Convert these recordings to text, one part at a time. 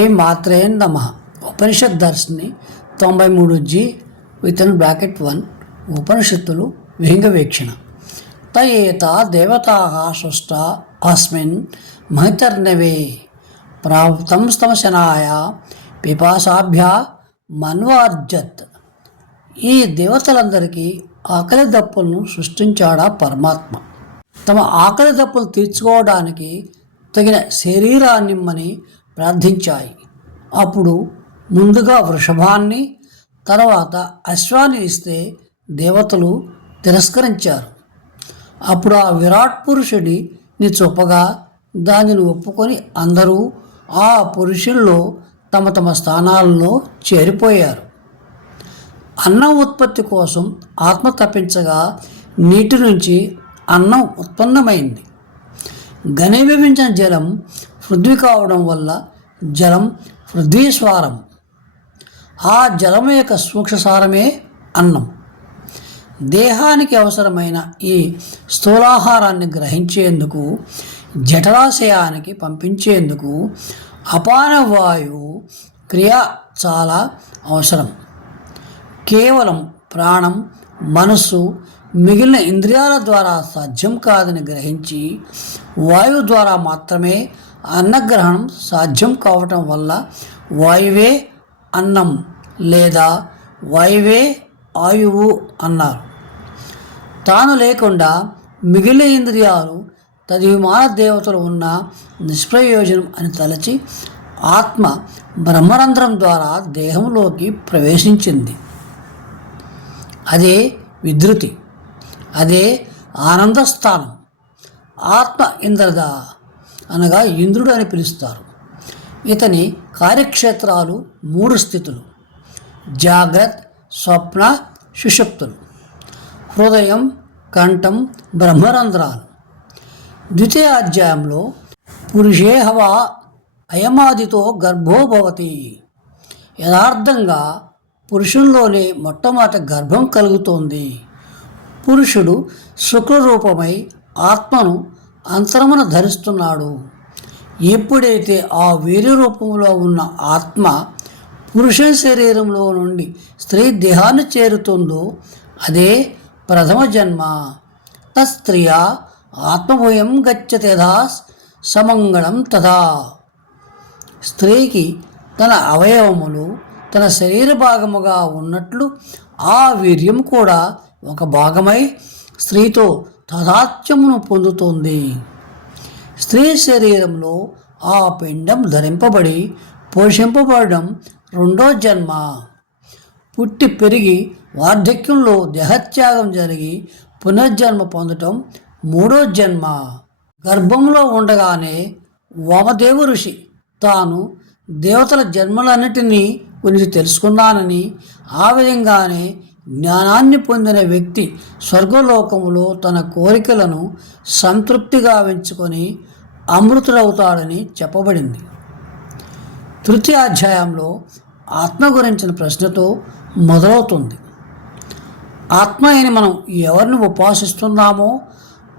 శ్రీ మాత్రే నమ. ఉపనిషత్ దర్శిని తొంభై మూడు జీ విత్ బ్రాకెట్ వన్ ఉపనిషత్తులు విహింగవీక్షణ. తయేత దేవతా సృష్ట అస్మిన్ మహితర్నవే ప్రాప్తం స్తమశనాయ పిపాసాభ్య మన్వార్జత్. ఈ దేవతలందరికీ ఆకలి దప్పులను సృష్టించాడా పరమాత్మ. తమ ఆకలి దప్పులు తీర్చుకోవడానికి తగిన శరీరాన్నిమ్మని ప్రార్థించాయి. అప్పుడు ముందుగా వృషభాన్ని తర్వాత అశ్వాన్ని ఇస్తే దేవతలు తిరస్కరించారు. అప్పుడు ఆ విరాట్ పురుషుడిని చూపగా దానిని ఒప్పుకొని అందరూ ఆ పురుషుల్లో తమ తమ స్థానాల్లో చేరిపోయారు. అన్నం ఉత్పత్తి కోసం ఆత్మ తప్పించగా నీటి నుంచి అన్నం ఉత్పన్నమైంది. ఘనీభవించిన జలం పృథ్వీ కావడం వల్ల జలం పృథ్వీస్వారం ఆ జలం యొక్క సూక్ష్మసారమే అన్నం. దేహానికి అవసరమైన ఈ స్థూలాహారాన్ని గ్రహించేందుకు జఠరాశయానికి పంపించేందుకు అపాన వాయు క్రియ చాలా అవసరం. కేవలం ప్రాణం మనస్సు మిగిలిన ఇంద్రియాల ద్వారా సాధ్యం కాదని గ్రహించి వాయువు ద్వారా మాత్రమే అన్నగ్రహణం సాధ్యం కావటం వల్ల వాయువే అన్నం లేదా వాయువే ఆయువు అన్నారు. తాను లేకుండా మిగిలిన ఇంద్రియాలు తదివిమాన దేవతలు ఉన్న నిష్ప్రయోజనం అని తలచి ఆత్మ బ్రహ్మరంధ్రం ద్వారా దేహంలోకి ప్రవేశించింది. అదే విధృతి అదే ఆనందస్థానం ఆత్మ ఇంద్రద అనగా ఇంద్రుడు అని పిలుస్తారు. ఇతని కార్యక్షేత్రాలు మూడు స్థితులు. జాగ్రత్త స్వప్న సుషుప్తులు. హృదయం కంఠం బ్రహ్మరంధ్రాలు. ద్వితీయ అధ్యాయంలో పురుషే హవా అయమాదితో గర్భోభవతి. యథార్థంగా పురుషుల్లోనే మొట్టమొదట గర్భం కలుగుతోంది. పురుషుడు శుక్రరూపమై ఆత్మను అంతరమున ధరిస్తున్నాడు. ఎప్పుడైతే ఆ వేరే రూపంలో ఉన్న ఆత్మ పురుష శరీరంలో నుండి స్త్రీ దేహాన్ని చేరుతుందో అదే ప్రథమ జన్మ. తస్త్రియ ఆత్మభూయం గచ్చతేదా సమంగళం తథా స్త్రీకి తన అవయవములు తన శరీర భాగముగా ఉన్నట్లు ఆ వీర్యం కూడా ఒక భాగమై స్త్రీతో తదాత్మ్యమును పొందుతుంది. స్త్రీ శరీరంలో ఆ పిండం ధరింపబడి పోషింపబడడం రెండో జన్మ. పుట్టి పెరిగి వార్ధక్యంలో దేహత్యాగం జరిగి పునర్జన్మ పొందటం మూడో జన్మ. గర్భంలో ఉండగానే వామదేవ ఋషి తాను దేవతల జన్మలన్నిటినీ గురించి తెలుసుకున్నానని ఆ విధంగానే జ్ఞానాన్ని పొందిన వ్యక్తి స్వర్గలోకములో తన కోరికలను సంతృప్తిగా ఎంచుకొని అమృతుడవుతాడని చెప్పబడింది. తృతీయ అధ్యాయంలో ఆత్మ గురించిన ప్రశ్నతో మొదలవుతుంది. ఆత్మ అని మనం ఎవరిని ఉపాసిస్తున్నామో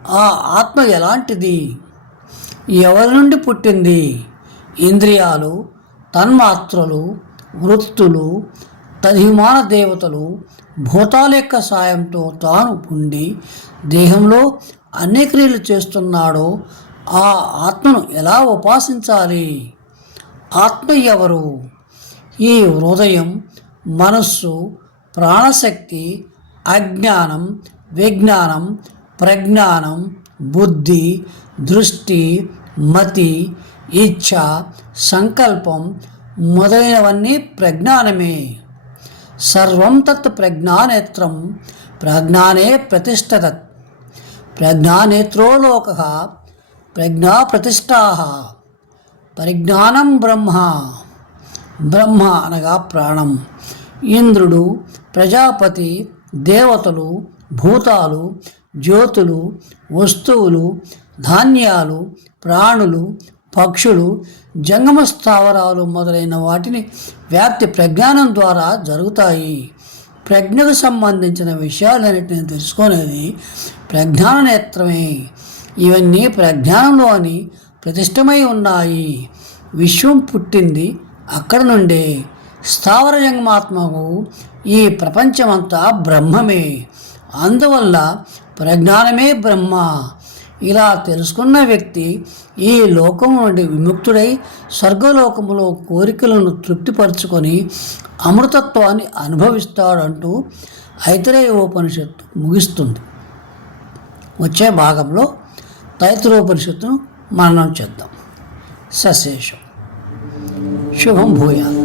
ఆ ఆత్మ ఎలాంటిది? ఎవరి నుండి పుట్టింది? ఇంద్రియాలు తన్మాత్రలు వృత్తులు తదిమాన దేవతలు భూతాల యొక్క సాయంతో తాను ఉండి దేహంలో అన్ని క్రియలు చేస్తున్నాడో ఆ ఆత్మను ఎలా ఉపాసించాలి? ఆత్మ ఎవరు? ఈ హృదయం మనస్సు ప్రాణశక్తి అజ్ఞానం విజ్ఞానం ప్రజ్ఞానం బుద్ధి దృష్టి మతి ఇచ్ఛ సంకల్పం మొదలైనవన్నీ ప్రజ్ఞానమే. సర్వం తత్ ప్రజ్ఞానేత్రం ప్రజ్ఞానే ప్రతిష్టతత్. ప్రజ్ఞానేత్రో లోక ప్రజ్ఞా ప్రతిష్టా. పరిజ్ఞానం బ్రహ్మ. బ్రహ్మ అనగా ప్రాణం. ఇంద్రుడు ప్రజాపతి దేవతలు భూతాలు జ్యోతులు వస్తువులు ధాన్యాలు ప్రాణులు పక్షులు జంగమ స్థావరాలు మొదలైన వాటిని వ్యాప్తి ప్రజ్ఞానం ద్వారా జరుగుతాయి. ప్రజ్ఞకు సంబంధించిన విషయాలన్నిటిని తెలుసుకునేది ప్రజ్ఞాన నేత్రమే. ఇవన్నీ ప్రజ్ఞానంలోని ప్రతిష్టమై ఉన్నాయి. విశ్వం పుట్టింది అక్కడ నుండే. స్థావర జంగమాత్మకు ఈ ప్రపంచమంతా బ్రహ్మమే. అందువల్ల ప్రజ్ఞానమే బ్రహ్మ. ఇలా తెలుసుకున్న వ్యక్తి ఈ లోకం నుండి విముక్తుడై స్వర్గలోకములో కోరికలను తృప్తిపరుచుకొని అమృతత్వాన్ని అనుభవిస్తాడంటూ ఐతరేయ ఉపనిషత్తు ముగిస్తుంది. వచ్చే భాగంలో తైత్రోపనిషత్తును మననం చేద్దాం. సశేషం. శుభం భూయాలు